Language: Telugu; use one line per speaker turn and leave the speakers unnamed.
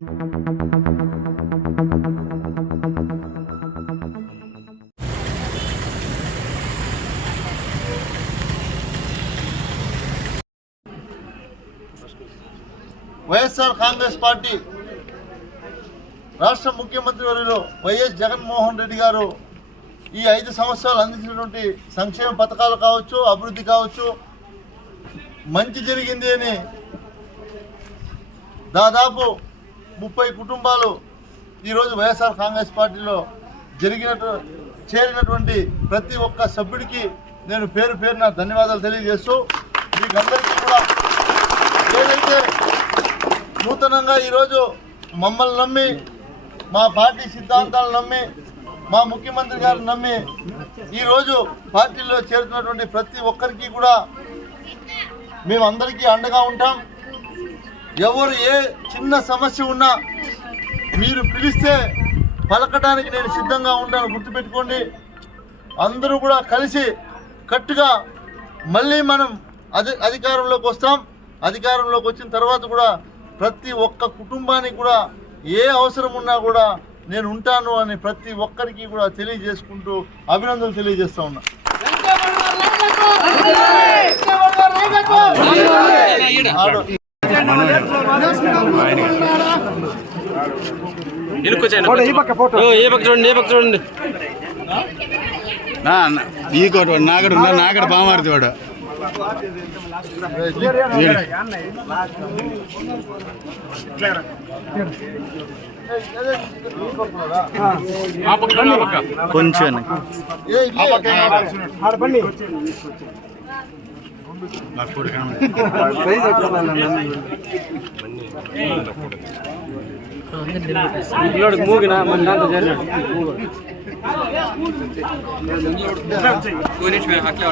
వైఎస్ఆర్ కాంగ్రెస్ పార్టీ రాష్ట్ర ముఖ్యమంత్రి వర్యులు వైఎస్ జగన్మోహన్ రెడ్డి గారు ఈ ఐదు సంవత్సరాలు అందించినటువంటి సంక్షేమ పథకాలు కావచ్చు అభివృద్ధి కావచ్చు మంచి జరిగింది అని దాదాపు ముప్పై కుటుంబాలు ఈరోజు వైఎస్ఆర్ కాంగ్రెస్ పార్టీలో జరిగినట్టు చేరినటువంటి ప్రతి ఒక్క సభ్యుడికి నేను పేరు పేరున ధన్యవాదాలు తెలియజేస్తూ మీకందరికీ కూడా ఏదైతే నూతనంగా ఈరోజు మమ్మల్ని నమ్మి మా పార్టీ సిద్ధాంతాలు నమ్మి మా ముఖ్యమంత్రి గారు నమ్మి ఈరోజు పార్టీలో చేరుతున్నటువంటి ప్రతి ఒక్కరికి కూడా మేమందరికీ అండగా ఉంటాం. ఎవరు ఏ చిన్న సమస్య ఉన్నా మీరు పిలిస్తే పలకడానికి నేను సిద్ధంగా ఉంటాను. గుర్తుపెట్టుకోండి. అందరూ కూడా కలిసి కట్టుగా మళ్ళీ మనం అధి అధికారంలోకి వస్తాం. అధికారంలోకి వచ్చిన తర్వాత కూడా ప్రతి ఒక్క కుటుంబానికి కూడా ఏ అవసరం ఉన్నా కూడా నేను ఉంటాను అని ప్రతి ఒక్కరికి కూడా తెలియజేసుకుంటూ అభినందనలు తెలియజేస్తా ఉన్నా.
ఏ పక్క చూడండి ఏ పక్క చూడండి.
ఈ కోట నాగడు నాగడు బామారుతి వాడు. వీడు. కొంచెం.
ఏ ಇಲ್ಲೋಡ್
ಮೂಗಿನ ಮಂಗಾಂತ ಜರ್ನ
ಮೂಗೋಡ್ ಕೋನಿಟ್ ಮೇಲೆ ಹಾಕ್ಲಿ